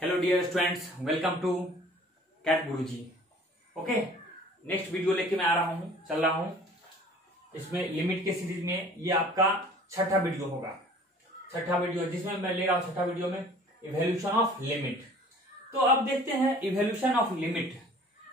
Hello dear students, welcome to CAT Guruji. Okay, next video लेके मैं आ रहा हूँ, चल रहा हूँ। इसमें लिमिट के सीरीज में ये आपका छठा वीडियो होगा, छठा वीडियो जिसमें मैं ले रहा हूँ छठा वीडियो में इवोल्यूशन ऑफ लिमिट। तो अब देखते हैं evolution of limit.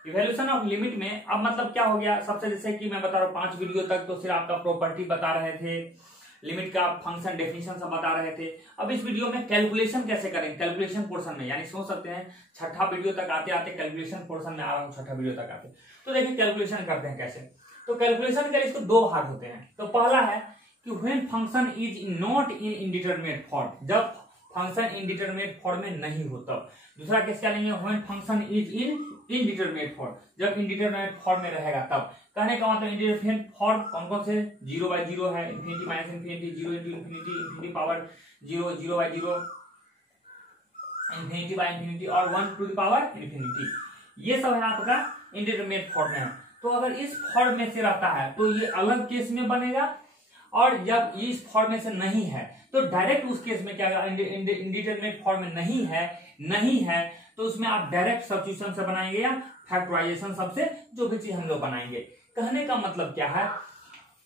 Evolution of limit में अब मतलब क्या हो गया, सबसे जैसे कि मैं बता रहा हूँ 5 वीडियो तक तो सिर्फ आपका प्रॉपर्टी बता रहे थे, लिमिट का फंक्शन डेफिनेशन सब बता रहे थे। अब इस वीडियो में कैलकुलेशन कैसे करेंगे, कैलकुलेशन पोर्शन में, यानी सोच सकते हैं छठा वीडियो तक आते आते कैलकुलेशन पोर्शन में आ रहा हूँ, छठा वीडियो तक आते। तो देखिए कैलकुलेशन करते हैं कैसे। तो कैलकुलेशन के लिए इसको दो भाग होते हैं। तो पहला है कि when function is not in indeterminate form, जब फंक्शन इंडिटरमिनेट फॉर्म में नहीं हो तब। दूसरा केस क्या लेंगे, when function is in indeterminate form, जब इंडिटरमिनेट फॉर्म में रहेगा तब। कहने का मतलब इंडिटरमिनेट फॉर्म कौन कौन से, 0/0 है, infinity minus infinity, 0 into infinity, infinity power 0, 0/0, infinity by infinity और 1 to the पावर इन्फिनिटी। ये सब है आपका इंडिटरमिनेट फॉर्म में है। तो अगर इस फॉर्म में से रहता है तो ये अलग केस में बनेगा, और जब ये इस फॉर्म में से नहीं है तो डायरेक्ट उस केस में क्या, इंडिटरमिनेट फॉर्म में नहीं है तो उसमें आप डायरेक्ट सब्स्टिट्यूशन से बनाएंगे या फैक्टराइजेशन सबसे, जो भी चीज हम लोग बनाएंगे। कहने का मतलब क्या है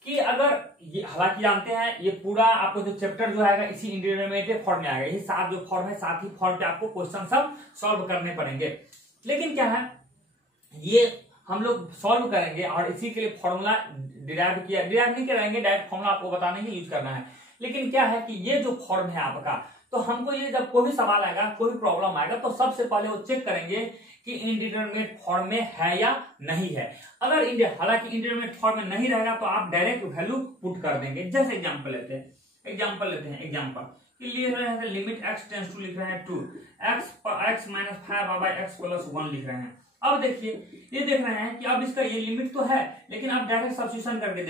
कि अगर ये, हालांकि जानते हैं ये पूरा आपको जो चैप्टर जो आएगा इसी इंडिटरमिनेट फॉर्म में आएगा, यही 7 जो फॉर्म है 7 ही फॉर्म पे आपको क्वेश्चन सब सॉल्व करने पड़ेंगे। लेकिन क्या है, ये हम लोग सॉल्व करेंगे और इसी के लिए फॉर्मूला डिराइव नहीं करेंगे, डायरेक्ट फॉर्मूला आपको बताने के यूज करना है। लेकिन क्या है कि ये जो फॉर्म है आपका, तो हमको ये जब कोई भी सवाल आएगा, कोई भी प्रॉब्लम आएगा, तो सबसे पहले वो चेक करेंगे कि इंडिटरमिनेट फॉर्म में है या नहीं है। अगर हालांकि इंडिटरमिनेट फॉर्म में नहीं रहेगा तो आप डायरेक्ट वैल्यू पुट कर देंगे। जैसे एग्जांपल लेते हैं एग्जांपल कि लिए रहे हैं लिमिट x टेंड्स टू लिख रहे हैं 2 x माइनस 5/x प्लस 1 लिख रहे हैं। अब देखिए ये देख रहे हैं कि अब इसका ये लिमिट तो है, लेकिन आप डायरेक्ट सब्स्टिट्यूशन करके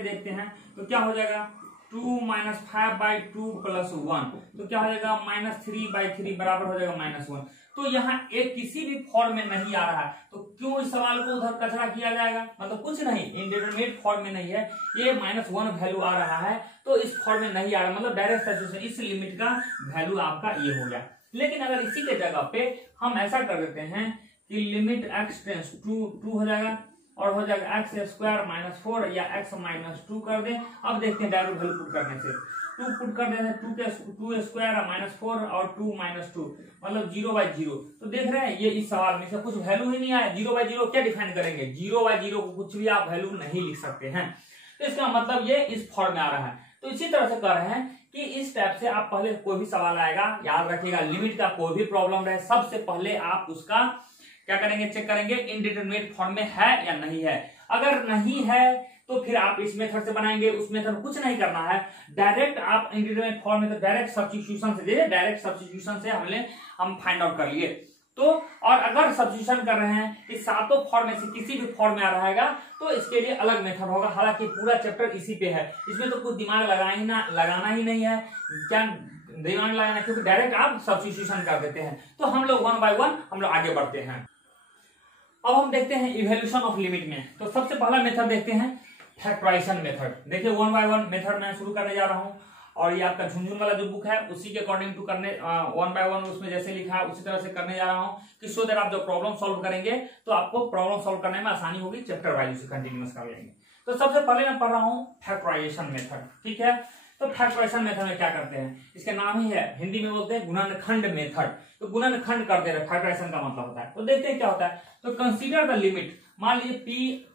देखते हैं, तो क्या हो जाएगा 2 माइनस 5/2 प्लस 1, तो क्या हो जाएगा -3/3 बराबर हो जाएगा -1। तो यहाँ एक किसी भी फॉर्म में नहीं आ रहा है, तो क्यों इस सवाल को उधर कचरा किया जाएगा, मतलब कुछ नहीं, इंडिटरमिनेट फॉर्म में नहीं है, ये -1 वैल्यू आ रहा है तो इस फॉर्म में नहीं आ रहा, मतलब डायरेक्ट सब्स्टिट्यूशन, इस लिमिट का वैल्यू आपका ये हो गया। लेकिन अगर इसी के जगह पे हम ऐसा कर देते हैं कि लिमिट x टेंड्स टू 2 हो जाएगा और हो जाएगा x² - 4 या x - 2 कर दें। अब देखते हैं डायरेक्ट वैल्यू पुट करने से, 2 पुट कर देते हैं, 2² - 4 और 2 - 2 मतलब 0/0। तो देख रहे हैं ये इस सवाल में से कुछ वैल्यू ही नहीं आया। 0/0 क्या डिफाइन करेंगे, 0/0 को कुछ भी आप वैल्यू नहीं लिख सकते हैं, तो इसका मतलब ये इस फॉर्म में आ रहा है। तो इसी तरह से कर रहे हैं कि इस टाइप से आप पहले कोई भी सवाल आएगा, याद रखिएगा लिमिट का कोई भी प्रॉब्लम रहे, सबसे पहले आप उसका क्या करेंगे, चेक करेंगे इंडिटरमिनेट फॉर्म में है या नहीं है। अगर नहीं है तो फिर आप इस मेथड से बनाएंगे, उस मेथड कुछ नहीं करना है, डायरेक्ट आप इंडिटरमिनेट फॉर्म में तो डायरेक्ट सब्स्टिट्यूशन से डायरेक्ट सब्स्टिट्यूशन से हम फाइंड आउट कर लिए। तो और अगर सब्स्टिट्यूशन कर रहे हैं इस सातों फॉर्म में से किसी भी फॉर्म में आ रहेगा तो इसके लिए अलग मेथड होगा। हालांकि पूरा चैप्टर इसी पे है, इसमें तो कुछ दिमाग लगाना ही नहीं है, क्या दिमाग लगाना, क्योंकि डायरेक्ट आप सब्स्टिट्यूशन कर देते हैं। तो हम लोग 1 by 1 हम लोग आगे बढ़ते हैं। अब हम देखते हैं इवोल्यूशन ऑफ लिमिट में। तो सबसे पहला मेथड देखते हैं फैक्टराइजेशन मेथड। देखिए 1 by 1 मेथड मैं शुरू करने जा रहा हूं, और ये आपका झुनझुन वाला जो बुक है उसी के अकॉर्डिंग टू करने 1 by 1 उसमें जैसे लिखा है उसी तरह से करने जा रहा हूं, कि सो दैट आप जब प्रॉब्लम सॉल्व करेंगे तो आपको प्रॉब्लम सॉल्व करने में आसानी होगी, चैप्टर वाइज से कंटिन्यूअस कर लेंगे। तो सबसे पहले मैं पढ़ रहा हूं फैक्टराइजेशन मेथड, ठीक है। तो फैक्टराइजेशन मेथड में क्या करते हैं, इसका नाम ही है, हिंदी में बोलते हैं गुणनखंड मेथड। तो गुणनखंड करते हैं, फैक्टराइजेशन का मतलब होता है। तो देखते हैं क्या होता है। तो कंसीडर द लिमिट, मान लीजिए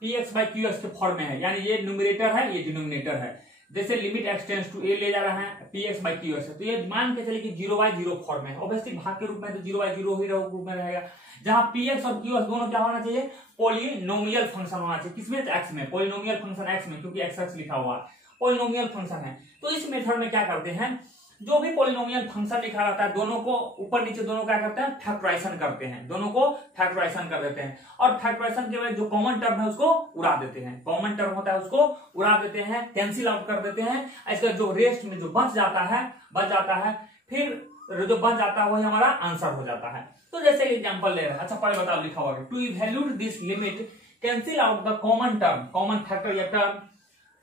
px/qx के फॉर्म में है, यानी ये न्यूमरेटर है ये डिनोमिनेटर है। जैसे limit x tends to a ले जा रहा है px/qx है, तो ये मान के चलिए कि 0/0 फॉर्म में है, ऑब्वियसली भाग के रूप में तो 0/0 ही रूप में रहेगा, जहां px और qx दोनों क्या होना चाहिए, पॉलिनोमियल फंक्शन होना चाहिए। किसमें, x में, पॉलिनोमियल फंक्शन x में, क्योंकि x लिखा हुआ है, पॉलिनोमियल फंक्शन है। तो इस मेथड में क्या करते हैं, जो भी पॉलिनोमियल फंक्शन लिखा रहता है दोनों को ऊपर नीचे दोनों क्या करते हैं, फैक्टराइजेशन करते हैं, दोनों को फैक्टराइजेशन कर देते हैं, और फैक्टराइजेशन के बाद जो कॉमन टर्म है उसको उड़ा देते हैं, कॉमन टर्म होता है उसको उड़ा देते हैं, कैंसिल आउट कर देते हैं। इसका जो रेस्ट में जो बच जाता है फिर जो बच जाता है वही हमारा आंसर हो जाता है। तो जैसे एग्जांपल ले रहे हैं, अच्छा पहले बताओ लिखा हुआ है, to evaluate this limit cancel out the common term, common factor या term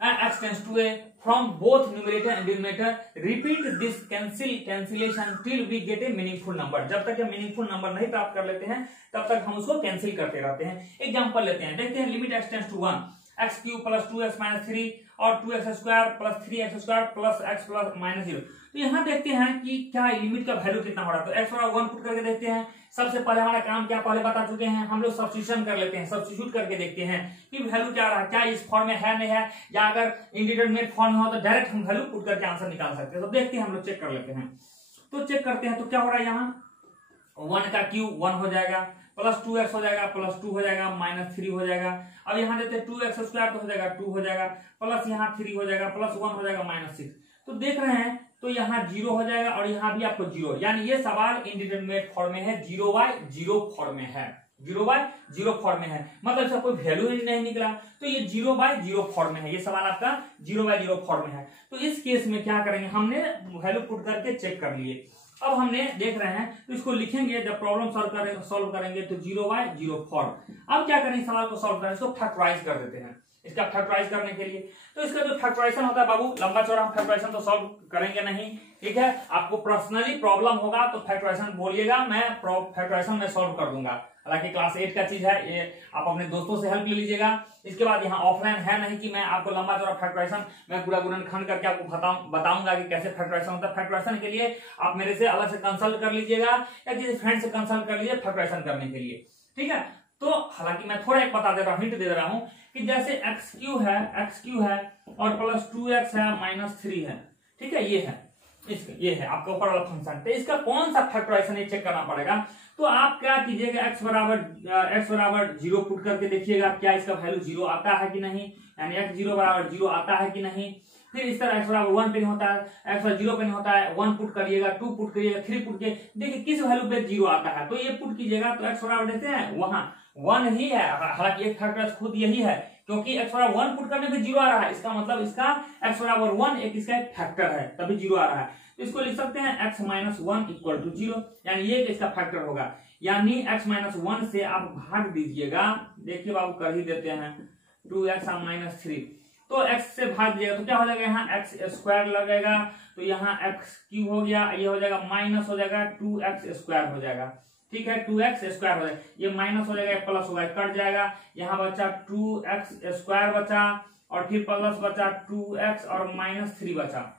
x tends to a from both numerator and denominator. Repeat this cancellation till we get a meaningful number. जब तक ये meaningful number नहीं प्राप्त कर लेते हैं तब तक हम उसको कैंसिल करते रहते हैं। एग्जांपल लेते हैं, देखते हैं limit x tends to 1, x cube plus 2x minus 3 और 2x square plus 3x square plus x plus minus 0। तो यहाँ देखते हैं कि क्या लिमिट का वैल्यू कितना हो रहा है। तो x बराबर 1 पुट करके देखते हैं। सबसे पहले हमारा काम क्या पहले बता चुके हैं, हम लोग सब्स्टिट्यूशन कर लेते हैं, सब्स्टिट्यूट करके देखते हैं कि वैल्यू क्या रहा है, क्या इस फॉर्म में है नहीं है, या अगर इंडिटरमिनेट फॉर्म में हो तो डायरेक्ट हम वैल्यू पुट करके आंसर निकाल सकते हैं। तो देखते हैं, हम लोग चेक कर लेते हैं। तो चेक करते हैं तो क्या हो रहा है, यहाँ 1 का क्यूब 1 हो जाएगा, प्लस 2x हो जाएगा, प्लस 2 हो जाएगा, माइनस 3 हो जाएगा। अब यहाँ देते हैं 2x स्क्वायर तो हो जाएगा 2 हो जाएगा, प्लस यहाँ 3 हो जाएगा, प्लस 1 हो जाएगा माइनस 6। तो देख रहे हैं तो यहाँ 0 हो जाएगा और यहाँ भी आपको 0, यानी ये सवाल इंडिटरमिनेट फॉर्म में है, 0/0 फॉर्म में है, 0/0 फॉर्म में है, मतलब इसका कोई वैल्यू ही नहीं निकला। तो ये 0/0 फॉर्म में है, ये सवाल आपका 0/0 फॉर्म में है। तो इस केस में क्या करेंगे, हमने वैल्यू पुट करके चेक कर लिए। अब हमने देख रहे हैं तो इसको लिखेंगे, जब प्रॉब्लम सॉल्व करेंगे तो 0/0 फॉर्म। अब क्या करेंगे, सवाल को सॉल्व करें, इसको फैक्टराइज कर देते हैं। इसका फैक्टराइज करने के लिए तो इसका जो फैक्टराइजेशन होता है बाबू, लंबा चौड़ा हम फैक्टराइजेशन तो सॉल्व करेंगे नहीं, ठीक है। आपको पर्सनली प्रॉब्लम होगा तो फैक्टराइजेशन बोलिएगा, मैं फैक्टराइजेशन में सॉल्व कर दूंगा। हालांकि क्लास 8 का चीज है, ये आप अपने दोस्तों से हेल्प ले लीजिएगा। इसके बाद यहाँ ऑफलाइन है नहीं कि मैं आपको लंबा चौड़ा फैक्टराइजेशन मैं पूरा गुणनखंड करके आपको बताऊंगा कि कैसे फैक्टराइजेशन होता है। फैक्टराइजेशन के लिए आप मेरे से अलग से कंसल्ट कर लीजिएगा या किसी फ्रेंड से कंसल्ट कर लीजिए फैक्टराइजेशन करने के लिए, ठीक है। तो हालांकि मैं थोड़ा एक बता दे रहा हूँ, हिंट दे रहा हूँ कि जैसे एक्स क्यू है और प्लस 2x है माइनस 3 है, ठीक है, ये है आपका ऊपर वाला फंक्शन। तो इसका कौन सा फैक्टराइजेशन चेक करना पड़ेगा। तो आप क्या कीजिएगा, x बराबर 0 पुट करके देखिएगा क्या इसका वैल्यू 0 आता है कि नहीं, यानी x 0 बराबर 0 आता है कि नहीं। फिर इस तरह x बराबर 1 पे नहीं होता है, x बराबर 0 पे नहीं होता है, 1 पुट करिएगा, 2 पुट करिएगा, 3 पुट के देखिए किस वैल्यू पे 0 आता है, तो ये पुट कीजिएगा। तो x बराबर देते हैं वहां 1 ही है, हालांकि एक फैक्टर खुद यही है, क्योंकि x बराबर 1 पुट करने पे 0 आ रहा है, इसका मतलब इसका x बराबर 1 एक इसका एक फैक्टर है, तभी 0 आ रहा है। तो इसको लिख सकते हैं x माइनस 1 इक्वल टू 0, यानी ये इसका फैक्टर होगा, यानी x माइनस 1 से आप भाग दीजिएगा। देखिए बाबू कर ही देते हैं, 2x माइनस 3, तो x से भाग दीजिएगा तो क्या हो जाएगा, यहाँ x स्क्वायर लगेगा, तो यहाँ x क्यूब हो गया, ये हो जाएगा माइनस हो जाएगा 2x स्क्वायर हो जाएगा, ठीक है, 2x स्क्वायर हो जाएगा, ये माइनस हो जाएगा प्लस होगा, कट जाएगा, यहाँ बचा 2x स्क्वायर बचा और फिर प्लस बचा 2x और माइनस 3 बचा।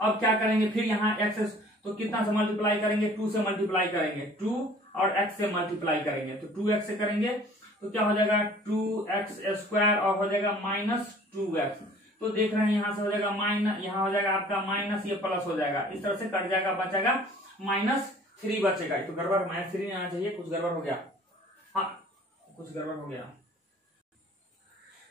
अब क्या करेंगे, फिर यहाँ x तो कितना से मल्टीप्लाई करेंगे, 2 से मल्टीप्लाई करेंगे, 2 और x से मल्टीप्लाई करेंगे, तो 2x से करेंगे तो क्या हो जाएगा 2x स्क्वायर और हो जाएगा माइनस 2x। तो देख रहे हैं यहाँ से हो जाएगा माइनस, यहाँ हो जाएगा आपका माइनस, ये प्लस हो जाएगा, इस तरह से कट जाएगा, बचेगा माइनस 3 बचेगा। तो गड़बड़ माइनस 3 नहीं आना चाहिए, कुछ गड़बड़ हो गया, हाँ कुछ गड़बड़ हो गया,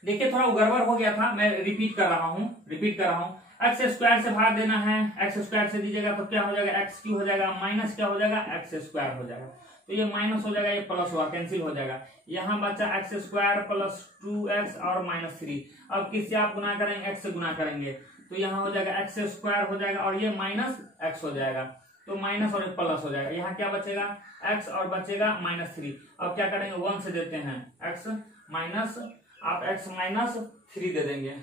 देखिए थोड़ा गड़बड़ हो गया था, मैं रिपीट कर रहा हूँ। एक्स स्क्वायर से भाग देना है, एक्स स्क्वायर से दीजिएगा तो क्या हो जाएगा, एक्स क्यू हो जाएगा, माइनस क्या हो जाएगा, एक्स स्क्वायर हो जाएगा, तो ये माइनस हो जाएगा, ये प्लस होगा, कैंसिल हो जाएगा। यहाँ बचा एक्स स्क्वायर प्लस 2x और माइनस 3। अब किससे आप गुना करेंगे, एक्स से गुना करेंगे, तो यहाँ हो जाएगा एक्स स्क्वायर हो जाएगा और ये माइनस एक्स हो जाएगा, तो माइनस और प्लस हो जाएगा। यहाँ क्या बचेगा, x और बचेगा माइनस 3। अब क्या करेंगे, 1 से देते हैं, x माइनस, आप x माइनस 3 दे देंगे,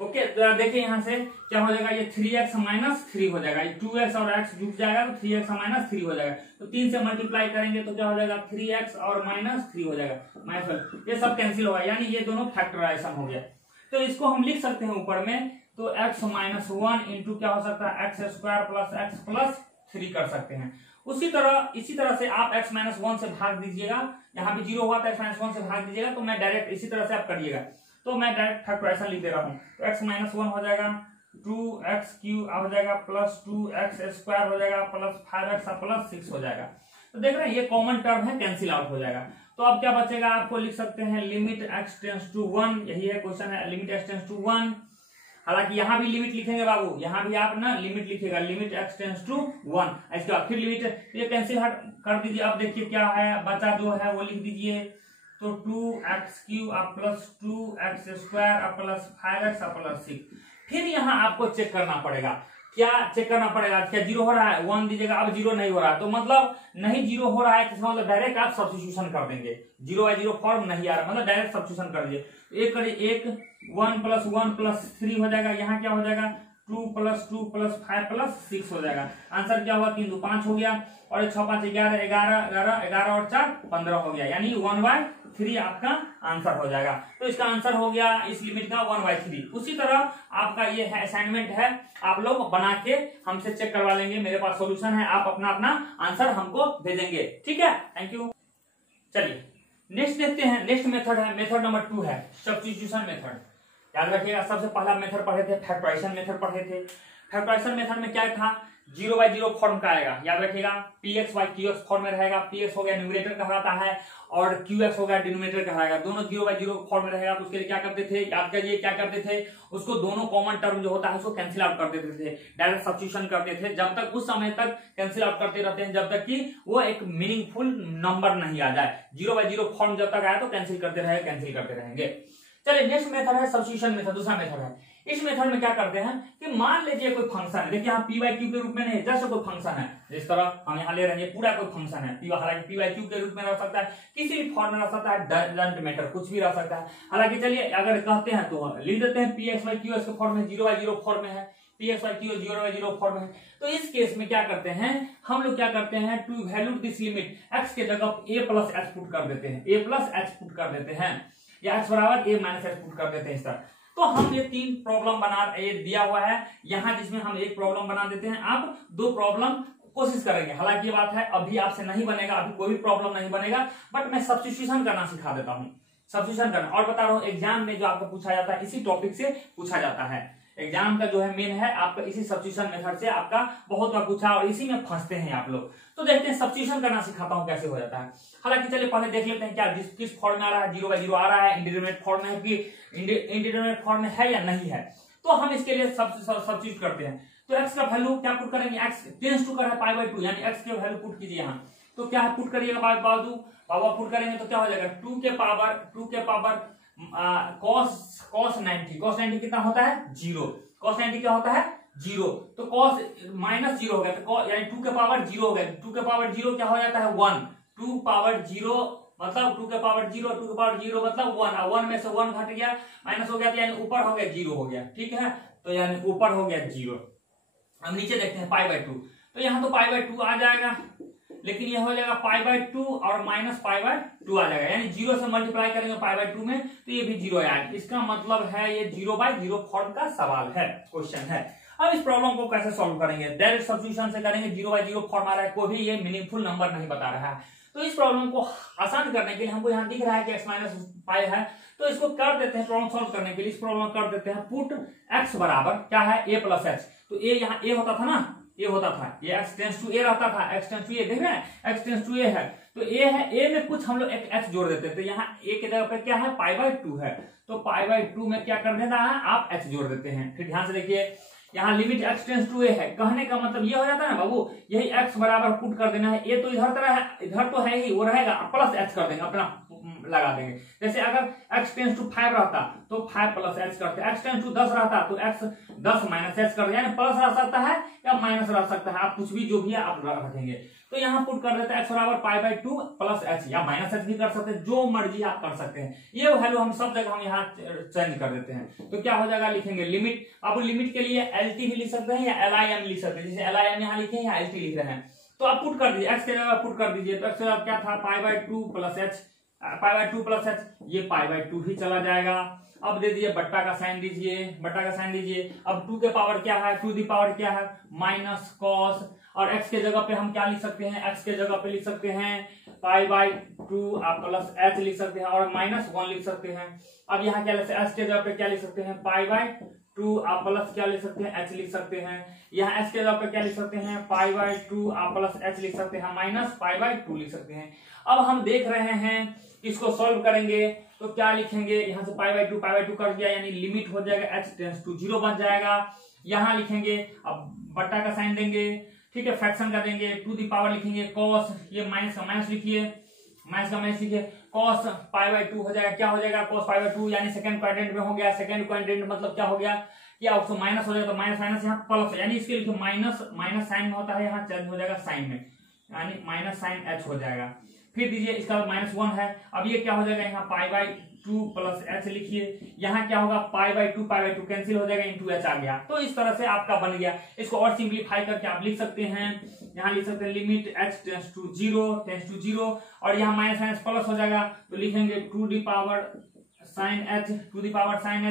ओके। तो देखिए यहाँ से क्या हो जाएगा, ये 3x माइनस 3 हो जाएगा, ये 2x और x जुट जाएगा तो 3x माइनस 3 हो जाएगा, तो 3 से मल्टीप्लाई करेंगे तो क्या हो जाएगा, 3x और माइनस 3 हो जाएगा, माइनस ये सब कैंसिल होगा, यानी ये दोनों फैक्टराइजेशन हो गया। तो इसको हम लिख सकते हैं ऊपर में, तो x माइनस 1 इंटू क्या हो सकता है, x square plus x plus 3 कर सकते हैं। इसी तरह से आप x माइनस 1 से भाग दीजिएगा, यहाँ पे 0 हुआ था, x माइनस 1 से भाग दीजिएगा, तो मैं डायरेक्ट इसी तरह से आप करिएगा, तो मैं डायरेक्ट फैक्टराइजेशन लिख दे रहा हूँ। तो x माइनस 1 हो जाएगा 2x क्यूब हो जाएगा प्लस 2x स्क्वायर हो जाएगा प्लस 5x प्लस 6 हो जाएगा। तो देख रहे हैं ये कॉमन टर्म है, कैंसिल आउट हो जाएगा। तो अब क्या बचेगा, आपको लिख सकते हैं लिमिट x टेंड्स टू 1, यही है क्वेश्चन है, लिमिट x टेंड्स टू 1। हालांकि यहाँ भी लिमिट लिखेंगे बाबू, यहाँ भी आप ना लिमिट लिखेगा, लिमिट x टेंड्स टू 1, इसके बाद फिर लिमिट ये कैंसिल कर दीजिए। अब देखिए क्या है, बचा जो है वो लिख दीजिए, तो 2x cube plus 2x square plus 5x plus 6। फिर यहाँ आपको चेक करना पड़ेगा क्या चेक करना पड़ेगा, क्या जीरो हो रहा है, 1 दीजिएगा, अब जीरो नहीं हो रहा है तो मतलब नहीं जीरो हो रहा है, तो मतलब डायरेक्ट आप सब्स्टिट्यूशन कर देंगे, 0/0 फॉर्म नहीं आ रहा मतलब डायरेक्ट सब्स्टिट्यूशन कर दीजिए। एक करिए, एक 1 + 1 + 3 हो जाएगा, यहाँ क्या हो जाएगा 2 + 2 + 5 + 6 हो जाएगा। आंसर क्या हुआ 3 2 5 हो गया, और 6 5 11 11 11 11 और 4 15 हो गया, यानी 1/3 आपका आंसर हो जाएगा। तो इसका आंसर हो गया इस लिमिट का 1/3। उसी तरह आपका ये है असाइनमेंट है, आप लोग बना के हमसे चेक करवा लेंगे, मेरे पास सॉल्यूशन है, आप अपना अपना आंसर हमको भेजेंगे, ठीक है। Thank you. चलिए नेक्स्ट देखते हैं, नेक्स्ट मेथड है, मेथड नंबर 2 है सब्स्टिट्यूशन मेथड। याद रखिएगा सबसे पहला मेथड पढ़े थे फैक्टराइजेशन मेथड पढ़े थे। फैक्टराइजेशन मेथड में क्या था, 0/0 फॉर्म का आएगा, याद रखिएगा px/qx फॉर्म में रहेगा, px हो गया न्यूमरेटर कहलाता है और qx हो गया डिनोमिनेटर कहलाएगा, दोनों 0/0 फॉर्म में रहेगा। तो उसके लिए क्या करते थे, याद करिए क्या करते थे, उसको दोनों कॉमन टर्म जो होता है उसको कैंसिल आउट कर देते थे, डायरेक्ट सब्स्टिट्यूशन करते थे, जब तक उस समय तक कैंसिल आउट करते रहते हैं जब तक कि वो एक मीनिंगफुल नंबर नहीं आ जाए। 0/0 फॉर्म जब तक आया तो कैंसिल करते रहेंगे। चलिए नेक्स्ट मेथड है सब्स्टिट्यूशन मेथड, दूसरा मेथड है। इस मेथड में क्या करते हैं कि मान लीजिए कोई फंक्शन है, देखिए यहाँ p/q के रूप में नहीं, जैसे कोई फंक्शन है, जिस तरह हम यहाँ ले रहे हैं पूरा कोई फंक्शन है, हालांकि p/q के रूप में रह सकता है, किसी भी फॉर्म में रह सकता है, डजंट मैटर, कुछ भी रह सकता है। हालांकि चलिए अगर कहते हैं तो लिख देते हैं px/qx के फॉर्म में, 0/0 फॉर्म में है, px/q 0/0 फॉर्म में है। तो इस केस में क्या करते हैं हम लोग, क्या करते हैं to value this limit, x के जगह a + h पुट कर देते हैं, a + h पुट कर देते हैं, या x = a - h पुट कर देते हैं इस तरह। तो हम ये 3 प्रॉब्लम ये दिया हुआ है यहाँ, जिसमें हम एक प्रॉब्लम बना देते हैं, आप 2 प्रॉब्लम कोशिश करेंगे। हालांकि ये बात है अभी आपसे नहीं बनेगा, अभी कोई भी प्रॉब्लम नहीं बनेगा, बट मैं सब्स्टिट्यूशन करना सिखा देता हूँ, सब्स्टिट्यूशन करना। और बता रहा हूँ एग्जाम में जो आपको पूछा जाता है इसी टॉपिक से पूछा जाता है, एग्जाम का जो है मेन है आपका इसी सब्स्टिट्यूशन मेथड से आपका बहुत बार पूछा, और इसी में फंसते हैं आप लोग। तो देखते हैं सब्स्टिट्यूशन करना सिखाता हूं कैसे हो जाता है। हालांकि चलिए पहले देख लेते हैं क्या किस फॉर्म में आ रहा है, 0/0 आ रहा है, इंडिटरमिनेट फॉर्म में है कि इंडिटरमिनेट फॉर्म में है या नहीं है। तो हम इसके लिए सब्स्टिट्यूट करते हैं। तो x का वैल्यू क्या पुट करेंगे, x टेंड्स टू कर है π/2, यानी x के वैल्यू पुट कीजिए यहाँ। तो क्या है पुट करिएगा पावर पुट करेंगे तो क्या हो जाएगा 2 के पावर cos 90 कितना होता है 0, cos 90 क्या होता है 0, तो cos -0 हो गया, तो यानी 2 के पावर 0 हो गया, 2 के पावर 0 क्या हो जाता है 1, 2 पावर 0 मतलब 2 के पावर 0 मतलब 1 में से 1 घट गया, माइनस हो गया, तो यानी ऊपर हो गया 0 हो गया, ठीक है, तो यानी ऊपर हो गया 0। अब नीचे देखते हैं π/2, तो यहाँ तो π/2 आ जाएगा, लेकिन ये हो जाएगा π/2 और -π/2 आ जाएगा, यानी 0 से मल्टीप्लाई करेंगे π/2 में तो ये भी 0 आएगा। इसका मतलब है ये 0/0 फॉर्म का सवाल है, क्वेश्चन है। अब इस प्रॉब्लम को कैसे सॉल्व करेंगे, डायरेक्ट सब्स्टिट्यूशन से करेंगे, 0/0 फॉर्म आ रहा है, कोई भी ये मीनिंगफुल नंबर नहीं बता रहा है। तो इस प्रॉब्लम को आसान करने के लिए हमको यहाँ दिख रहा है कि x - π है, तो इसको कर देते हैं, प्रॉब्लम सॉल्व करने के लिए इस प्रॉब्लम कर देते हैं पुट x बराबर क्या है a + h। तो a यहाँ a होता था ना, a होता था, ये x टेंड्स टू a रहता था, x टेंड्स टू a, देख रहे हैं x टेंड्स टू a है, तो a है, a में कुछ हम लोग एक h जोड़ देते हैं, तो यहाँ a के जगह पे क्या है π/2 है, तो π/2 में क्या कर देना है आप h जोड़ देते हैं। फिर ध्यान से देखिए यहाँ limit x tends to a है, कहने का मतलब ये हो जाता है ना बाबू, यही x बराबर पुट कर देना है, a तो इधर तरह है, इधर तो है ही, वो रहेगा प्लस h कर देंगे, अपना लगा देंगे। जैसे अगर x टेंड्स टू 5 रहता तो 5 + h करते, x टेंड्स टू 10 रहता तो x 10 - h कर, यानी प्लस रह सकता है या माइनस रह सकता है, आप कुछ भी जो भी है आप रखेंगे। तो यहाँ पुट कर देते हैं x बराबर π/2 + h या -h भी कर सकते हैं, जो मर्जी आप कर सकते हैं, ये वैल्यू हम सब जगह हम यहाँ चेंज कर देते हैं। तो क्या हो जाएगा, लिखेंगे लिमिट, आप लिमिट के लिए LT भी लिख सकते हैं या LIM लिख सकते हैं, जैसे LIM यहाँ लिखे या LT लिख रहे हैं, तो आप पुट कर दीजिए, x के जगह पुट कर दीजिए, तो x जगह क्या था π/2 + h, π/2 + h, ये π/2 ही चला जाएगा। अब दे दीजिए बट्टा का साइन दीजिए, अब 2 के पावर क्या है, 2 दी पावर क्या है -cos, और x के जगह पे हम क्या लिख सकते हैं, x के जगह पे लिख सकते हैं π/2 आप + h लिख सकते हैं और -1 लिख सकते हैं। अब यहाँ क्या लिख सकते हैं, h के जगह पे क्या लिख सकते हैं π/2 आप प्लस क्या लिख सकते हैं h लिख सकते हैं, यहाँ h के जगह पे क्या लिख सकते हैं π/2 आप +h लिख सकते हैं, -π/2 लिख सकते हैं। अब हम देख रहे हैं इसको सॉल्व करेंगे तो क्या लिखेंगे, यहाँ से π/2 कर दिया, यानी लिमिट हो जाएगा h टेंड्स टू 0 बन जाएगा। यहाँ लिखेंगे, अब बट्टा का साइन देंगे, ठीक है, फ्रैक्शन का देंगे, 2 दी पावर लिखेंगे, cos, ये माइनस का माइनस लिखिए, cos π/2 हो जाएगा, क्या हो जाएगा cos π/2, यानी सेकंड क्वाड्रेंट में हो गया। सेकंड क्वाड्रेंट मतलब क्या हो गया क्या उसको माइनस हो जाएगा तो माइनस माइनस यहाँ प्लस, यानी इसके लिखे माइनस माइनस साइन में होता है, यहाँ चेंज हो जाएगा साइन में, यानी माइनस साइन एच हो जाएगा। फिर दीजिए इसका -1 है, अब ये क्या हो जाएगा यहाँ π/2 प्लस एच लिखिए, यहाँ क्या होगा π/2 कैंसिल हो जाएगा, इंटू एच आ गया। तो इस तरह से आपका बन गया। इसको और सिंप्लीफाई करके आप लिख सकते हैं, यहाँ लिख सकते हैं लिमिट h टेंस टू 0 और यहाँ माइनस माइनस प्लस हो जाएगा तो लिखेंगे to the power sine h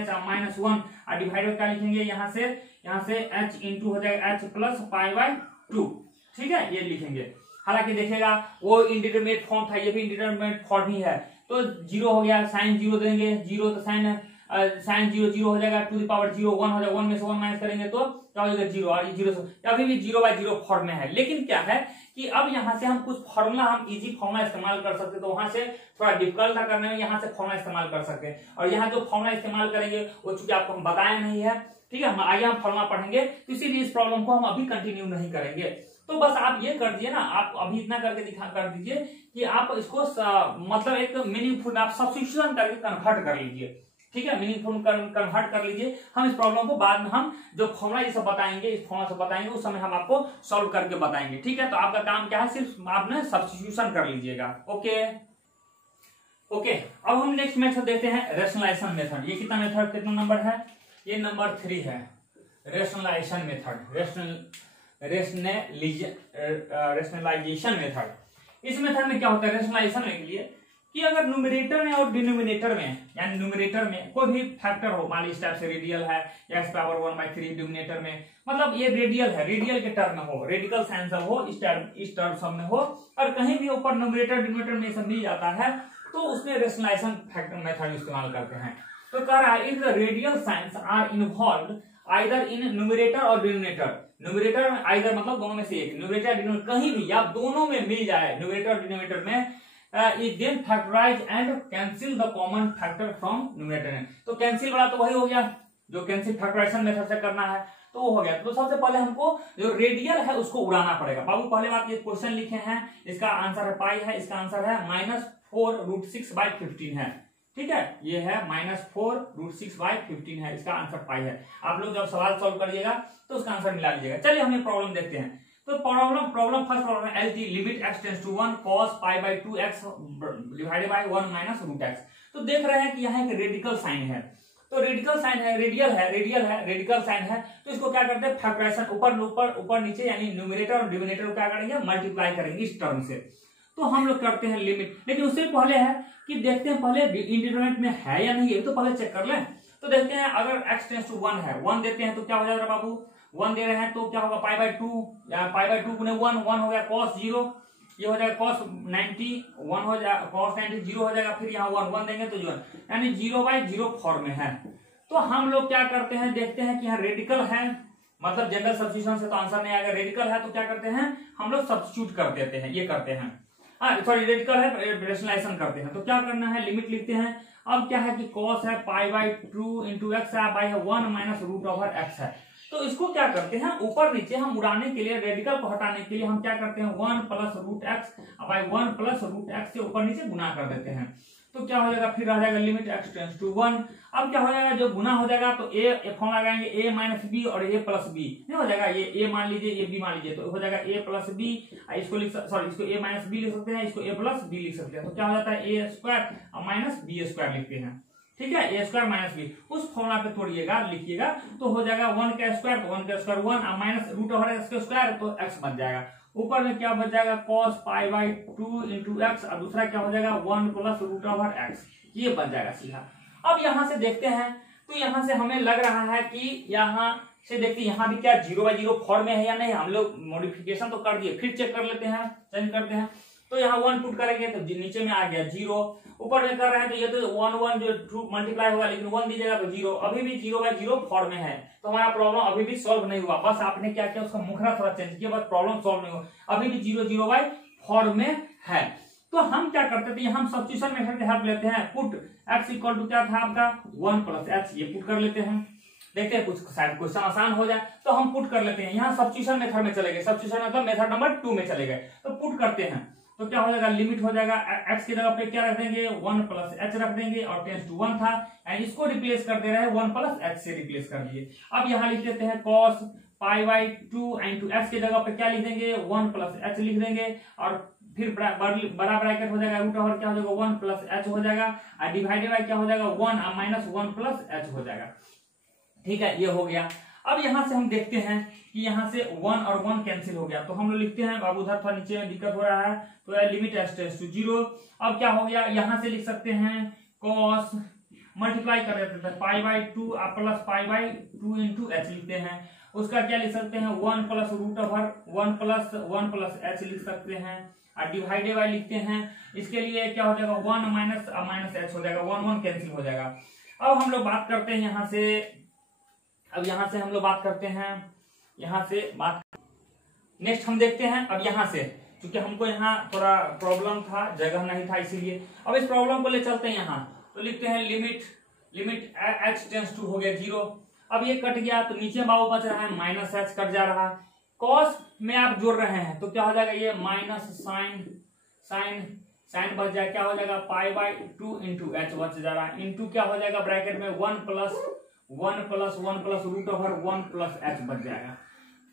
-1 और डिवाइडेड क्या लिखेंगे यहाँ से h इंटू हो जाएगा h प्लस π/2, ठीक है, ये लिखेंगे। हालांकि देखिएगा वो इंडिटरमिनेट फॉर्म था, ये भी इंडिटरमिनेट फॉर्म ही है, तो 0 हो गया, साइन 0 देंगे, 0 तो साइन 0 हो जाएगा, टू द पावर 0 1 हो जाएगा, 1 में से 1 माइनस करेंगे तो क्या हो जाएगा 0, और ये 0 से अभी भी 0/0 फॉर्म में है। लेकिन क्या है कि अब यहाँ से हम कुछ फॉर्मूला, हम इजी फॉर्मूला इस्तेमाल कर सकते हैं, तो वहां से थोड़ा डिफिकल्ट था करने में, यहाँ से फॉर्मूला इस्तेमाल कर सकते हैं। और यहाँ जो फॉर्मूला इस्तेमाल करेंगे वो चूंकि आपको हम बताया नहीं है, ठीक है, हम आगे हम फॉर्मूला पढ़ेंगे, तो इसीलिए इस प्रॉब्लम को हम अभी कंटिन्यू नहीं करेंगे। तो बस आप ये कर दिए ना, आप अभी इतना करके कर दीजिए कि आप इसको मतलब एक मीनिंगफुल आप सब्स्टिट्यूशन करके कन्वर्ट कर लीजिए, ठीक है, मीनिंगफुल कन्वर्ट कर लीजिए। हम इस प्रॉब्लम को बाद में हम जो फॉर्मूला ये सब बताएंगे, इस फॉर्मूला से बताएंगे, उस समय हम आपको सॉल्व करके बताएंगे, ठीक है। तो आपका काम क्या है, सिर्फ आपने सब्स्टिट्यूशन कर लीजिएगा। ओके, अब हम नेक्स्ट मेथड देखते हैं, रेशनलाइजेशन मेथड। ये कितना नंबर है, ये नंबर 3 है, रेशनलाइजेशन मेथड, रेशनलाइजेशन मेथड। इस मेथड में क्या होता है रेशनलाइजेशन के लिए कि अगर न्यूमरेटर में और डिनोमिनेटर में, यानी न्यूमरेटर में कोई भी फैक्टर हो, मान लीजिए इस टाइप से रेडियल है या x पावर 1/3, डिनोमिनेटर में मतलब ये रेडियल है, रेडियल के टर्म में हो, रेडिकल साइन सब हो, इस टर्म सब में हो, और कहीं भी ऊपर न्यूमरेटर डिनोमिनेटर में सब मिल जाता है, तो उसमें रेशनलाइजेशन फैक्टर मेथड इस्तेमाल करते हैं। तो कह रहा है if the radical signs are involve either in numerator और डिनोमिनेटर, न्यूमरेटर में आइदर मतलब दोनों में से एक, न्यूमरेटर डिनोमिनेटर कहीं भी या दोनों में मिल जाए, न्यूमरेटर और डिनोमिनेटर में, is then factorise and cancel the common factor from numerator. तो कैंसिल वाला तो वही हो गया जो कैंसिल फैक्टराइजेशन मेथड से करना है, तो वो हो गया। तो सबसे पहले हमको जो रेडियल है उसको उड़ाना पड़ेगा। बाबू पहले बात ये क्वेश्चन लिखे हैं, इसका आंसर है पाई है, इसका आंसर है -4√6/15 है, ठीक है, ये है -4√6/15 है, इसका आंसर पाई है। आप लोग जब सवाल सॉल्व करिएगा तो उसका आंसर मिला लीजिएगा। चलिए हम ये प्रॉब्लम देखते हैं। तो प्रॉब्लम फर्स्ट प्रॉब्लम है LT limit x tends to 1 cos π/2x divided by 1 - √x। तो देख रहे हैं कि यहाँ एक रेडिकल साइन है, तो रेडिकल साइन है, रेडिकल साइन है, तो इसको क्या करते हैं फैक्टराइजेशन ऊपर नीचे, यानी न्यूमरेटर और डिनोमिनेटर को क्या करेंगे मल्टीप्लाई करेंगे इस टर्म से। तो हम लोग करते हैं लिमिट, लेकिन उससे पहले है कि देखते हैं पहले इंडिटरमिनेट में है या नहीं है, तो पहले चेक कर लें। तो देखते हैं अगर x टेंस टू 1 है, 1 देते हैं तो क्या हो जाएगा बाबू, 1 दे रहे हैं तो क्या होगा π/2, या π/2 गुने 1 हो गया cos 0, ये हो जाएगा cos 90, 1 हो जाएगा cos 90 0 हो जाएगा, फिर यहाँ 1 देंगे तो 0, यानी 0/0 फॉर्म में है। तो हम लोग क्या करते हैं, देखते हैं कि यहाँ रेडिकल है, मतलब जनरल सब्स्टिट्यूशन से तो आंसर नहीं आएगा, रेडिकल है तो क्या करते हैं हम लोग सब्स्टिट्यूट कर देते हैं, ये करते हैं, सॉरी रेडिकल है रेशनलाइजेशन करते हैं। तो क्या करना है, लिमिट लिखते हैं। अब क्या है कि cos है π/2 इंटू एक्स है बाई 1 -√x है। तो इसको क्या करते हैं ऊपर नीचे हम उड़ाने के लिए, रेडिकल को हटाने के लिए हम क्या करते हैं 1 + √x बाई 1 + √x से ऊपर नीचे गुना कर देते हैं। तो क्या हो जाएगा, फिर आ जाएगा लिमिट x टेंस टू 1। अब क्या हो जाएगा, जो गुना हो जाएगा तो a फॉर्म लगाएंगे a - b और a + b, नहीं हो जाएगा, ये a मान लीजिए, ये b मान लीजिए, तो हो जाएगा a + b, इसको इसको a - b लिख सकते हैं, इसको a + b लिख सकते हैं। तो क्या हो जाता है a² -b² लिखते हैं, ठीक है, a² - b। उस फॉर्मूला पे तोड़िएगा, लिखिएगा, तो हो जाएगा 1 का स्क्वायर, तो 1 का स्क्वायर 1 -√x का स्क्वायर, तो x बन जाएगा। ऊपर में क्या बच जाएगा cos π/2 इंटू एक्स, और दूसरा क्या हो जाएगा 1 + √x, ये बन जाएगा सीधा। अब यहाँ से देखते हैं, तो यहाँ से हमें लग रहा है कि यहाँ से देखते हैं यहाँ भी क्या 0/0 फॉर्म में है या नहीं। हम लोग मॉडिफिकेशन तो कर दिए, फिर चेक कर लेते हैं, चेंज करते हैं। तो यहाँ 1 पुट करेंगे तो नीचे में आ गया 0, ऊपर में कर रहे हैं तो ये तो 1 जो ट्रू मल्टीप्लाई होगा, लेकिन 1 दीजिएगा तो 0, अभी भी 0/0 फॉर्म में है। तो हमारा प्रॉब्लम अभी भी सॉल्व नहीं हुआ, बस आपने क्या किया उसका मुखरा थोड़ा चेंज किया, बस प्रॉब्लम सॉल्व नहीं हुआ, अभी भी 0/0 फॉर्म में है। तो हम क्या करते थे, हम सब्स्टिट्यूशन मेथड की हेल्प लेते हैं। पुट x = क्या था आपका 1 + h, ये पुट कर लेते हैं, देखते हैं कुछ शायद क्वेश्चन आसान हो जाए, तो हम पुट कर लेते हैं। यहाँ सब्स्टिट्यूशन मेथड में चले गए, सब्स्टिट्यूशन मतलब मेथड नंबर 2 में चले गए, तो पुट करते हैं। तो क्या हो जाएगा, लिमिट हो जाएगा x की जगह पे क्या रख देंगे 1 प्लस एच रख देंगे, और टेंस टू 1 था एंड इसको रिप्लेस कर दे रहे हैं 1 प्लस एच से रिप्लेस कर दिए। अब यहाँ लिख देते हैं cos pi by 2 into x की जगह पे क्या लिख देंगे 1 प्लस एच लिख देंगे, और फिर बड़ा ब्रैकेट हो जाएगा रूट ओवर क्या हो जाएगा 1 प्लस एच हो जाएगा, और डिवाइडेड बाय क्या हो जाएगा 1 माइनस 1 प्लस एच हो जाएगा। ठीक है, ये हो गया। अब यहां से हम देखते हैं कि यहां से 1 और 1 कैंसिल हो गया, तो हम लोग लिखते हैं, अब उधर थोड़ा नीचे में दिक्कत हो रहा है, तो लिमिट एच टेंड्स टू 0। अब क्या हो गया, यहां से लिख सकते हैं cos मल्टीप्लाई कर देते हैं pi by 2 plus pi by 2 into h लिखते हैं, उसका क्या लिख सकते हैं 1 plus root over 1 plus h लिख सकते हैं, और डिवाइडेड बाय लिखते हैं, इसके लिए क्या हो जाएगा 1 माइनस एच हो जाएगा, 1 कैंसिल हो जाएगा। अब हम लोग बात करते हैं यहां से, अब यहां से हम लोग बात करते हैं, यहां से बात नेक्स्ट हम देखते हैं। अब यहां से क्योंकि हमको यहाँ थोड़ा प्रॉब्लम था, जगह नहीं था, इसीलिए अब इस प्रॉब्लम को ले चलते हैं यहाँ, तो लिखते हैं लिमिट एच टेंस टू हो गया 0। अब ये कट गया तो नीचे बाबू बच रहा है माइनस एच कट जा रहा है, कॉस में आप जोड़ रहे हैं तो क्या हो जाएगा ये माइनस साइन बच जाएगा, क्या हो जाएगा पाई बाई 2 इंटू एच बच जा रहा है, इंटू क्या हो जाएगा ब्रैकेट में 1 plus root over 1 plus h बच जाएगा।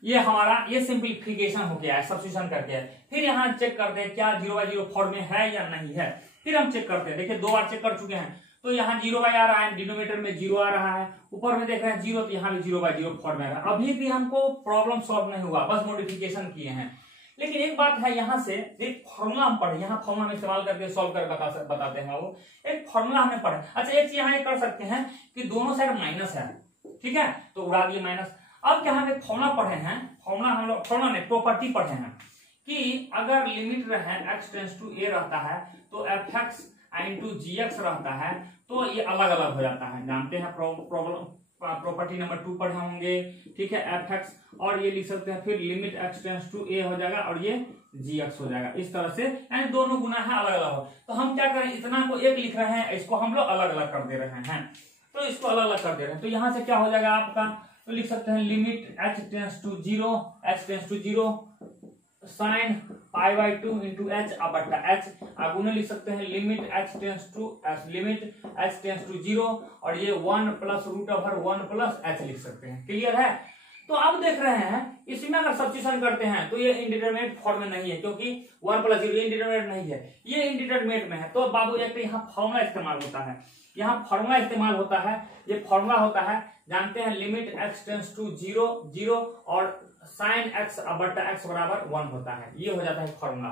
ये हमारा ये सिंप्लीफिकेशन हो गया है सब्स्टिट्यूशन करके। फिर यहाँ चेक करते हैं क्या 0/0 फॉर्म में है या नहीं है, फिर हम चेक करते हैं। देखिए 2 बार चेक कर चुके हैं, तो यहाँ 0 आ रहा है, डिनोमिनेटर में 0 आ रहा है, ऊपर में देख रहे हैं 0, तो यहाँ भी 0/0 फॉर्म में आ रहा है। अभी भी हमको प्रॉब्लम सॉल्व नहीं हुआ, बस मॉडिफिकेशन किए हैं। लेकिन एक बात है, यहाँ से एक फॉर्मूला हम पढ़े, यहाँ फॉर्मूला हम इस्तेमाल करके सॉल्व कर बताते हैं। वो एक फॉर्मूला हमने पढ़ा। अच्छा एक चीज यहाँ कर सकते हैं कि दोनों साइड माइनस है, ठीक है, तो उड़ा दिए माइनस। अब क्या हम एक फॉर्मूला पढ़े हैं, फॉर्मूला में प्रॉपर्टी पढ़े हैं कि अगर लिमिट रहे x टेंस टू a रहता है तो fx इंटू gx रहता है, तो ये अलग अलग हो जाता है, जानते हैं प्रॉपर्टी नंबर 2 पढ़े होंगे, ठीक है, fx, और ये लिख सकते हैं फिर limit x tends to a हो जाएगा और ये gx हो जाएगा, इस तरह से, यानी दोनों गुना है अलग अलग हो। तो हम क्या करें, इतना को एक लिख रहे हैं, इसको हम लोग अलग अलग कर दे रहे हैं, तो इसको अलग अलग कर दे रहे हैं। तो यहाँ से क्या हो जाएगा आपका, तो लिख सकते हैं limit h tends to 0 sine pi by 2 into h बट्टा एच, अब उन्हें लिख सकते हैं लिमिट h टेंस टू 0 और ये 1 plus root over 1 plus h लिख सकते हैं। क्लियर है। तो अब देख रहे हैं इसमें अगर सब्स्टिट्यूशन करते हैं तो ये इंडिटरमिनेट फॉर्म में नहीं है, क्योंकि 1 प्लस 0 इंडिटरमिनेट नहीं है, ये इंडिटरमिनेट में है। तो बाबू एक यहाँ फॉर्मूला इस्तेमाल होता है, यहाँ फॉर्मूला इस्तेमाल होता है, ये फॉर्मूला होता है, जानते हैं लिमिट x टेंस टू 0 और साइन x बट्टा x बराबर 1 होता है, ये हो जाता है फॉर्मूला,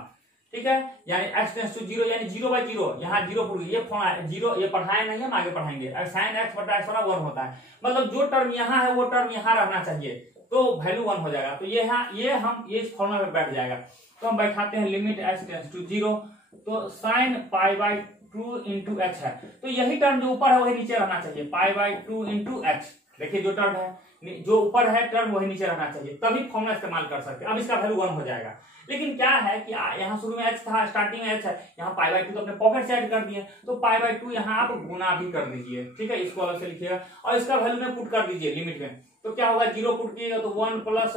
ठीक है। यानी x टेंस टू 0 यानी 0/0, यहाँ 0 पुट, ये फॉर्मूला 0, ये पढ़ाए नहीं, हम आगे पढ़ाएंगे। साइन x बट्टा x बराबर 1 होता है, मतलब जो टर्म यहाँ है वो टर्म यहाँ रहना चाहिए, तो वैल्यू 1 हो जाएगा। तो ये इस फॉर्मूला में बैठ जाएगा। तो हम बैठाते हैं लिमिट x टेंस टू 0, तो sign pi by 2 into H है, तो यही टर्म जो ऊपर है वही नीचे रहना चाहिए, पाई बाई 2 इंटू एच। देखिए जो टर्म है, जो ऊपर है टर्म वही नीचे रहना चाहिए, तभी फॉर्मूला इस्तेमाल कर सकते हैं। अब इसका वैल्यू 1 हो जाएगा। लेकिन क्या है कि यहाँ शुरू में h था, स्टार्टिंग में h है, यहाँ पाई बाई 2 तो अपने पॉकेट से ऐड कर दिए, तो पाई बाई 2 यहाँ आप गुना भी कर दीजिए, ठीक है, इसको अलग से लिखिएगा और इसका वैल्यू में पुट कर दीजिए लिमिट में। तो क्या होगा, 0 पुट कीजिएगा तो 1 प्लस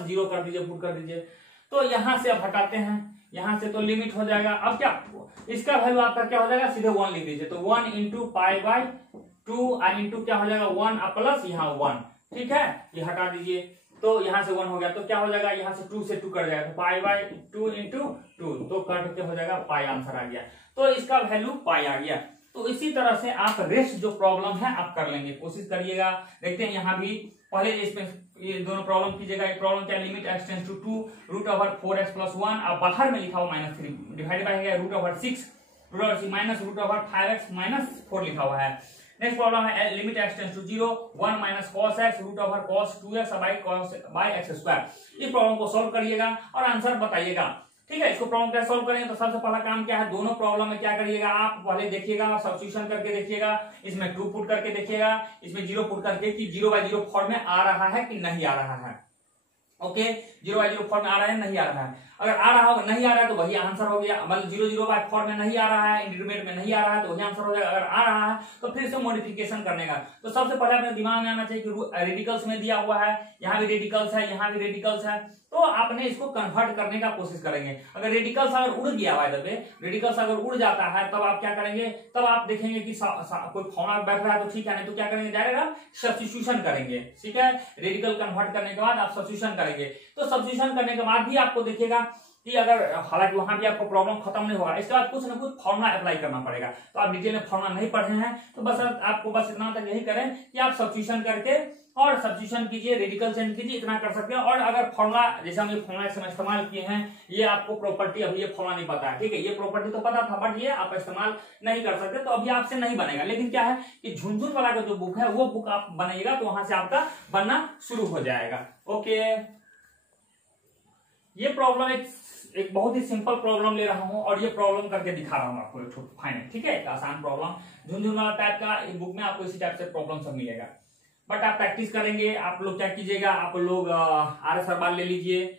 0 कर दीजिए, पुट कर दीजिए। तो यहाँ से अब हटाते हैं, यहाँ से तो लिमिट हो जाएगा। अब क्या इसका वैल्यू आपका क्या हो जाएगा, सीधे 1 लिख दीजिए, तो 1 इंटू पाई बाई 2 और इंटू क्या हो जाएगा 1 प्लस यहाँ 1, ठीक है, ये हटा दीजिए, तो यहाँ से 1 हो गया। तो क्या हो जाएगा, यहाँ से 2 से 2 कट जाएगा, तो पाई बाई 2 इंटू 2, तो कट के हो जाएगा पाई, आंसर आ गया। तो इसका वैल्यू पाई आ गया। तो इसी तरह से आप रेस्ट जो प्रॉब्लम है आप कर लेंगे, कोशिश करिएगा। देखते हैं यहाँ भी पहले इसमें ये दोनों प्रॉब्लम कीजिएगा। ये प्रॉब्लम क्या, limit x tends to 2 root over 4x plus 1, अब बाहर में लिखा हुआ -3 divide by root over 6 minus root over 5x minus 4 लिखा हुआ है। नेक्स्ट प्रॉब्लम है limit x tends to 0 1 minus cos x root over cos 2x by x square. इस प्रॉब्लम को सॉल्व करिएगा और आंसर बताइएगा, ठीक है। इसको प्रॉब्लम कैसे सॉल्व करेंगे, तो सबसे पहला काम क्या है, दोनों प्रॉब्लम में क्या करिएगा, आप पहले देखिएगा, सब्स्टिट्यूशन करके देखिएगा, इसमें 2 पुट करके देखिएगा, इसमें 0 पुट करके कि 0/0 फॉर्म में आ रहा है कि नहीं आ रहा है। ओके, 0/0 फॉर्म में आ रहा है नहीं आ रहा है, अगर आ रहा हो नहीं आ रहा है तो वही आंसर हो गया। मतलब 0/0 फॉर्म में नहीं आ रहा है, इंडिटरमिनेट में नहीं आ रहा है, तो वही आंसर हो जाएगा। अगर आ रहा है तो फिर से मॉडिफिकेशन करने का। तो सबसे पहले अपने दिमाग में आना चाहिए कि रेडिकल्स में दिया हुआ है, यहाँ भी रेडिकल्स है, यहाँ भी रेडिकल्स है, तो आपने इसको कन्वर्ट करने का कोशिश करेंगे। अगर रेडिकल्स अगर उड़ गया बाय द वे, रेडिकल्स अगर उड़ जाता है तब आप क्या करेंगे, तब आप देखेंगे कि कोई फॉर्मूला बैठ रहा है तो ठीक है, नहीं तो क्या करेंगे, डायरेक्ट आप सब्स्टिट्यूशन करेंगे। ठीक है, रेडिकल कन्वर्ट करने के बाद आप सब्स्टिट्यूशन करेंगे। तो सब्स्टिट्यूशन करने के बाद भी आपको देखिएगा कि अगर, हालांकि वहां भी आपको प्रॉब्लम खत्म नहीं होगा, इसके बाद कुछ ना कुछ फॉर्मुला अप्लाई करना पड़ेगा। तो आप डिटेल में फॉर्मुला नहीं पढ़े हैं तो बस आपको बस इतना तक यही करें कि आप सब्स्टिट्यूशन करके और सब्स्टिट्यूशन कीजिए, रेडिकल चेंज कीजिए, इतना कर सकते हैं। और अगर फॉर्मुला, जैसे हम ये फॉर्मुला इसमें इस्तेमाल किए हैं, ये आपको प्रॉपर्टी अभी ये फॉर्मुला नहीं पता है, ठीक है, ये प्रॉपर्टी तो पता था बट ये आप इस्तेमाल नहीं कर सकते, तो अभी आपसे नहीं बनेगा। लेकिन क्या है कि झुनझुन वाला का जो बुक है वो बुक आप बनाइएगा तो वहां से आपका बनना शुरू हो जाएगा। ओके, ये प्रॉब्लम एक बहुत ही सिंपल प्रॉब्लम ले रहा हूं और ये प्रॉब्लम करके दिखा रहा हूं आपको एक फाइनल, ठीक है, एक आसान प्रॉब्लम, झुनझुन वाला टाइप का बुक में आपको इसी टाइप से प्रॉब्लम सब मिलेगा। बट आप प्रैक्टिस करेंगे, आप लोग क्या कीजिएगा, आप लोग आर एस अरबाल ले लीजिए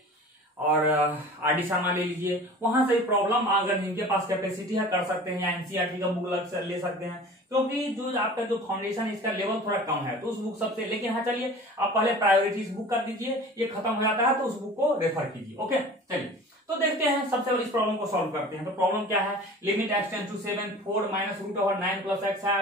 और आर डी शर्मा ले लीजिए, वहां से प्रॉब्लम अगर इनके पास कैपेसिटी है कर सकते हैं, या एनसीईआरटी का बुक ले सकते हैं, क्योंकि जो आपका जो फाउंडेशन इसका लेवल थोड़ा कम है तो उस बुक सबसे। लेकिन हाँ चलिए, आप पहले प्रायोरिटी इस बुक कर दीजिए, ये खत्म हो जाता है तो उस बुक को रेफर कीजिए। ओके, चलिए तो देखते हैं, सबसे पहले इस प्रॉब्लम को सॉल्व करते हैं। तो प्रॉब्लम क्या है, limit x tends to 7 4 minus root over 9 plus x है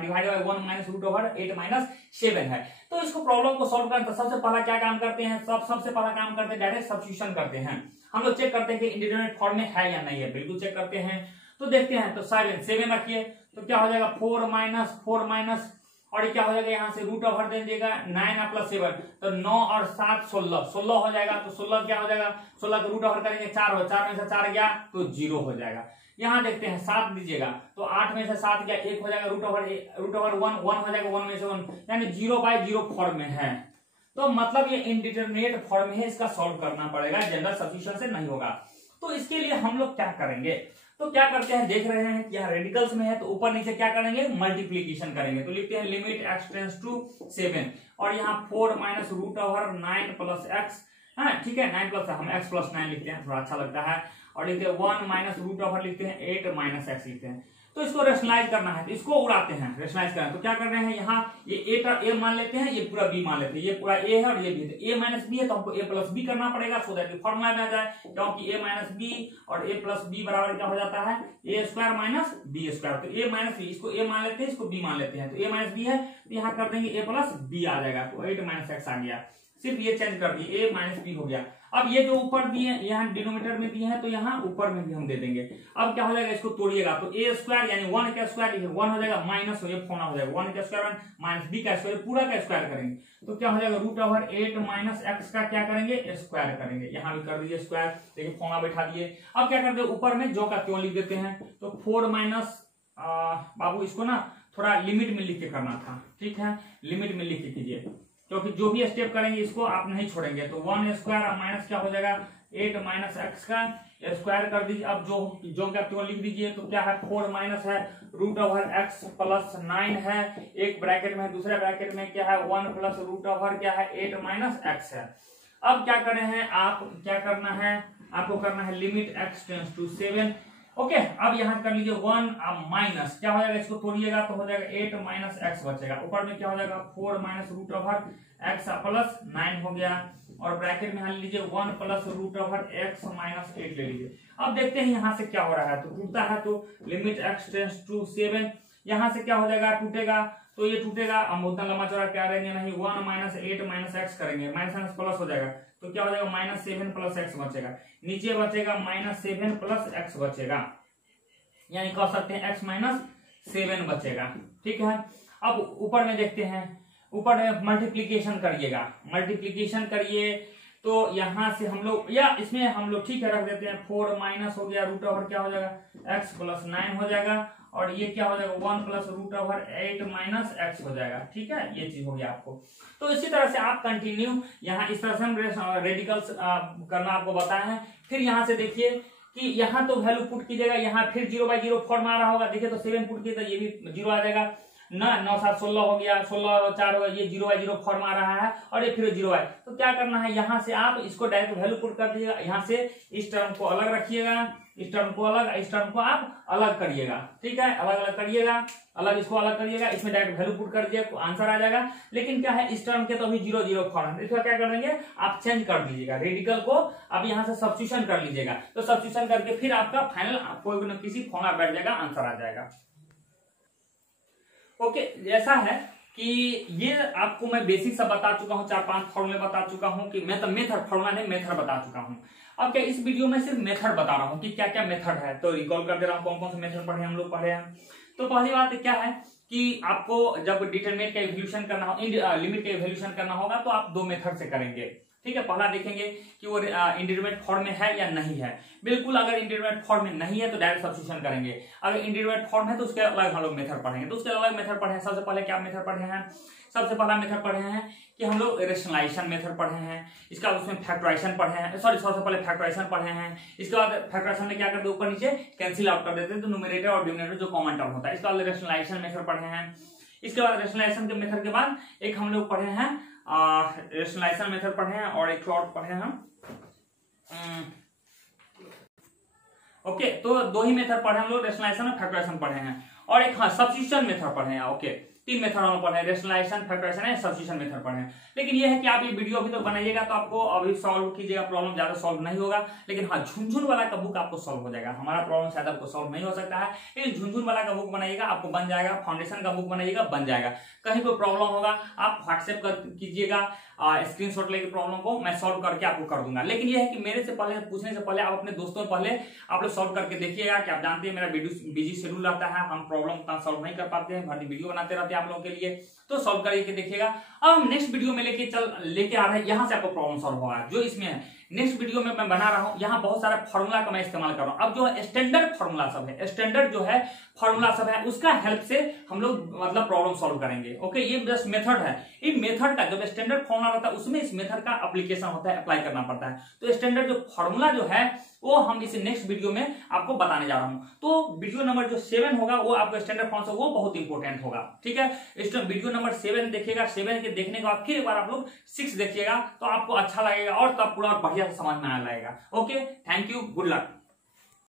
divided by 1 minus root over 8 minus 7 है। तो इसको प्रॉब्लम को सॉल्व करते हैं, सबसे पहला क्या काम करते हैं, सबसे पहला काम करते हैं डायरेक्ट सब्स्टिट्यूशन करते हैं। हम लोग चेक करते हैं कि इंडिटरमिनेट फॉर्म में है या नहीं है, बिल्कुल चेक करते हैं। तो देखते हैं, तो 7 रखिए तो क्या हो जाएगा 4 माइनस और ये क्या हो जाएगा, यहाँ से रूट ओवर दे दीजिएगा 9 प्लस 7 तो 9 और 7 16 हो जाएगा। तो 16 क्या हो जाएगा, 16 को रूट ओवर करेंगे 4 हो, 4 में से 4 गया तो 0 हो जाएगा। यहाँ देखते हैं 7 दीजिएगा तो 8 में से 7 गया 1 हो जाएगा, रूट ओवर 1 हो जाएगा, 1 में से 1 यानी 0/0 फॉर्म में है। तो मतलब ये इनडिटरमिनेट फॉर्म में है, इसका सॉल्व करना पड़ेगा, जनरल सब्स्टिट्यूशन से नहीं होगा। तो इसके लिए हम लोग क्या करेंगे, तो क्या करते हैं, देख रहे हैं कि यहाँ रेडिकल्स में है तो ऊपर नीचे क्या करेंगे, मल्टीप्लीकेशन करेंगे। तो लिखते हैं लिमिट x टेंड्स टू 7 और यहाँ 4 minus root over 9 plus x, हाँ ठीक है, 9 प्लस हम x प्लस 9 लिखते हैं, थोड़ा अच्छा लगता है। और लिखते हैं 1 माइनस रूट ओवर लिखते हैं 8 माइनस x लिखते हैं। तो इसको रेशनलाइज करना है तो इसको उड़ाते हैं, रेशनलाइज करना है तो क्या कर रहे हैं, यहाँ ये a मान लेते हैं, ये पूरा b मान लेते हैं, ये पूरा a है और ये b है, a माइनस b है तो हमको a प्लस b करना पड़ेगा सो दैट फॉर्मूला में आ जाए, क्योंकि a माइनस b और a प्लस b बराबर क्या हो जाता है, a square minus b square. तो a माइनस b, इसको a मान लेते हैं, इसको b मान लेते हैं, तो a माइनस b है तो यहाँ कर देंगे a प्लस b आ जाएगा, तो 8 माइनस x आ गया, सिर्फ ये चेंज कर दिए, a माइनस b हो गया। अब ये जो ऊपर दिए हैं, यहाँ डिनोमिनेटर में दिए हैं तो यहाँ ऊपर में भी हम दे देंगे। अब क्या हो जाएगा, इसको तोड़िएगा तो a स्क्वायर यानी 1 का स्क्वायर 1 हो जाएगा, माइनस ये फोना हो जाएगा 1 का स्क्वायर माइनस b का स्क्वायर, पूरा का स्क्वायर करेंगे तो क्या हो जाएगा, रूट ओवर 8 माइनस x का क्या करेंगे, स्क्वायर करेंगे। यहाँ भी कर दीजिए स्क्वायर, देखिए फोना बैठा दिए। अब क्या करते हैं, ऊपर में जो का त्यों लिख देते हैं, तो 4 माइनस, बाबू इसको ना थोड़ा लिमिट में लिख के करना था, ठीक है, लिमिट में लिख के कीजिए, क्योंकि जो भी स्टेप करेंगे इसको आप नहीं छोड़ेंगे। तो 1 स्क्वायर माइनस क्या हो जाएगा, 8 माइनस x का स्क्वायर कर दीजिए। अब जो का त्यों लिख दीजिए, तो क्या है 4 माइनस है रूट ओवर x प्लस 9 है, एक ब्रैकेट में, दूसरे ब्रैकेट में क्या है 1 प्लस रूट ओवर क्या है 8 माइनस x है। अब क्या कर रहे हैं आप, क्या करना है आपको, करना है limit x tends to 7। Okay, अब यहाँ कर लीजिए 1 माइनस क्या हो जाएगा, इसको तोड़िएगा तो हो जाएगा 8 माइनस x बचेगा, ऊपर में क्या हो जाएगा 4 minus root over x plus 9 हो गया, और ब्रैकेट में लीजिए 1 plus root over x minus 8 ले लीजिए। अब देखते हैं यहाँ से क्या हो रहा है, तो टूटता है तो लिमिट x टेंड्स टू 7, यहाँ से क्या हो जाएगा, टूटेगा तो ये टूटेगा, हम उतना लंबा चौड़ा क्या रहेंगे नहीं, 1 माइनस 8 माइनस x करेंगे, माइनस प्लस हो जाएगा तो क्या हो जाएगा माइनस 7 प्लस x बचेगा, नीचे बचेगा माइनस 7 प्लस x बचेगा, यानी कह सकते हैं x माइनस 7 बचेगा, ठीक है। अब ऊपर में देखते हैं, ऊपर में मल्टीप्लीकेशन करिएगा, मल्टीप्लीकेशन करिए तो यहाँ से हम लोग, या इसमें हम लोग ठीक है रख देते हैं, 4 माइनस हो गया रूट ओवर क्या हो जाएगा x प्लस 9 हो जाएगा, और ये क्या हो जाएगा 1 plus root over 8 minus x हो जाएगा, ठीक है, ये चीज हो गया आपको। तो इसी तरह से आप कंटिन्यू यहाँ इस तरह से हम रेडिकल्स करना आपको बताए हैं। फिर यहाँ से देखिए कि यहाँ तो वैल्यू पुट कीजिएगा, यहाँ फिर 0/0 फॉर्म आ रहा होगा, देखिए तो 7 पुट किए तो ये भी 0 आ जाएगा, ना 9 7 16 हो गया, 16 और 4 हो गया, ये 0/0 फॉर्म आ रहा है और ये फिर 0 है। तो क्या करना है, यहाँ से आप इसको डायरेक्ट वैल्यू पुट कर दीजिएगा, यहाँ से इस टर्म को अलग रखिएगा, इस टर्म को अलग, इस टर्म को आप अलग करिएगा, ठीक है, अलग अलग करिएगा, अलग इसको अलग करिएगा, इसमें डायरेक्ट वैल्यू पुट कर दीजिएगा, आंसर आ जाएगा। लेकिन क्या है, इस टर्म के तो अभी 0/0 फॉर्म है, इसका क्या कर देंगे, आप चेंज कर दीजिएगा, रेडिकल को अब यहाँ से सब्स्टिट्यूशन कर लीजिएगा। तो सब्स्टिट्यूशन करके फिर आपका फाइनल कोई न किसी फॉर्मूला बैठ जाएगा, आंसर आ जाएगा। ओके, ऐसा है कि ये आपको मैं बेसिक सब बता चुका हूँ, 4-5 फॉर्मूले बता चुका हूँ कि मैं तो मेथड, फॉर्मूला नहीं मेथड बता चुका हूँ। अब क्या इस वीडियो में सिर्फ मेथड बता रहा हूँ कि क्या क्या मेथड है, तो रिकॉल कर दे रहा हूँ कौन कौन से मेथड पढ़े हम लोग पढ़े हैं। तो पहली बात क्या है कि आपको जब डिटरमिनेंट का इवोल्यूशन करना हो, लिमिट का इवोल्यूशन करना होगा तो आप 2 मेथड से करेंगे, ठीक है। पहला देखेंगे कि वो इंडिटरमिनेट फॉर्म में है या नहीं है। बिल्कुल अगर इंडिटरमिनेट फॉर्म में नहीं है तो डायरेक्ट सब्स्टिट्यूशन करेंगे, अगर इंडिटरमिनेट फॉर्म है तो उसके अलग हम लोग मेथड पढ़ेंगे। तो उसके अलग मेथड पढ़े हैं। सबसे पहले क्या मेथड पढ़े हैं, सबसे पहला मेथड पढ़े हैं कि हम लोग रेशनलाइजेशन मेथड पढ़े हैं, इसका उसमें फैक्टराइजेशन पढ़े हैं, सॉरी सबसे पहले फैक्टराइजेशन पढ़े हैं। इसके बाद फैक्टराइजेशन में क्या करते हैं, ऊपर नीचे कैंसिल आउट कर देते हैं, तो न्यूमरेटर और डिनोमिनेटर जो कॉमन टर्म होता है। इसके बाद रेशनलाइजेशन मेथड पढ़े हैं। इसके बाद रेशनलाइजेशन के मेथड के बाद एक हम लोग पढ़े हैं रेशनलाइजेशन मेथड पढ़े हैं और एक और पढ़े हैं ओके। तो 2 ही मेथड पढ़े हम लोग, रेशनलाइजेशन और फैक्टराइजेशन पढ़े हैं, और एक सब्स्टिट्यूशन मेथड पढ़े हैं। ओके, 3 मेथड हम पढ़े हैं, rationalisation, factorisation and substitution method पढ़े हैं। लेकिन ये है कि आप ये वीडियो अभी तो बनाइएगा तो आपको अभी सॉल्व कीजिएगा, प्रॉब्लम ज्यादा सॉल्व नहीं होगा। लेकिन हाँ, झुनझुन वाला का बुक आपको सॉल्व हो जाएगा। हमारा प्रॉब्लम शायद आपको सॉल्व नहीं हो सकता है, लेकिन झुनझुन वाला का बुक बनाइएगा, आपको बन जाएगा। फाउंडेशन का बुक बनाइएगा, बन जाएगा। कहीं कोई प्रॉब्लम होगा आप व्हाट्सएप कीजिएगा, स्क्रीनशॉट लेके प्रॉब्लम को मैं सॉल्व करके आपको कर दूंगा। लेकिन ये है कि मेरे से पहले पूछने से पहले आप अपने दोस्तों पहले आप लोग सॉल्व करके देखिएगा, कि आप जानते हैं मेरा बिजी शेड्यूल रहता है, हम प्रॉब्लम उतना सॉल्व नहीं कर पाते हैं, भरती वीडियो बनाते रहते हैं आप लोगों के लिए, तो सॉल्व करके देखिएगा। अब हम नेक्स्ट वीडियो में लेके आ रहे हैं, यहाँ से आपको प्रॉब्लम सॉल्व होगा जो इसमें है। नेक्स्ट वीडियो में मैं बना रहा हूं, यहाँ बहुत सारा फॉर्मूला का मैं इस्तेमाल कर रहा हूं। अब जो स्टैंडर्ड फॉर्मूला सब है, स्टैंडर्ड जो है फॉर्मूला सब है, उसका हेल्प से हम लोग मतलब प्रॉब्लम सॉल्व करेंगे। ओके, ये जस्ट मेथड है। इन मेथड का जब स्टैंडर्ड फॉर्मूला रहता है उसमें इस मेथड का एप्लीकेशन होता है, अप्लाई करना पड़ता है। तो स्टैंडर्ड जो फॉर्मूला जो है वो हम इस नेक्स्ट वीडियो में आपको बताने जा रहा हूं। तो वीडियो नंबर जो 7 होगा वो आपको स्टैंडर्ड फॉर्मूला वो बहुत इंपॉर्टेंट होगा, ठीक है। वीडियो नंबर 7 देखिएगा, 7 के देखने के बाद फिर एक बार आप लोग 6 देखिएगा, तो आपको अच्छा लगेगा और तब पूरा बढ़िया से समझ में आने लगेगा। Okay, thank you, good luck.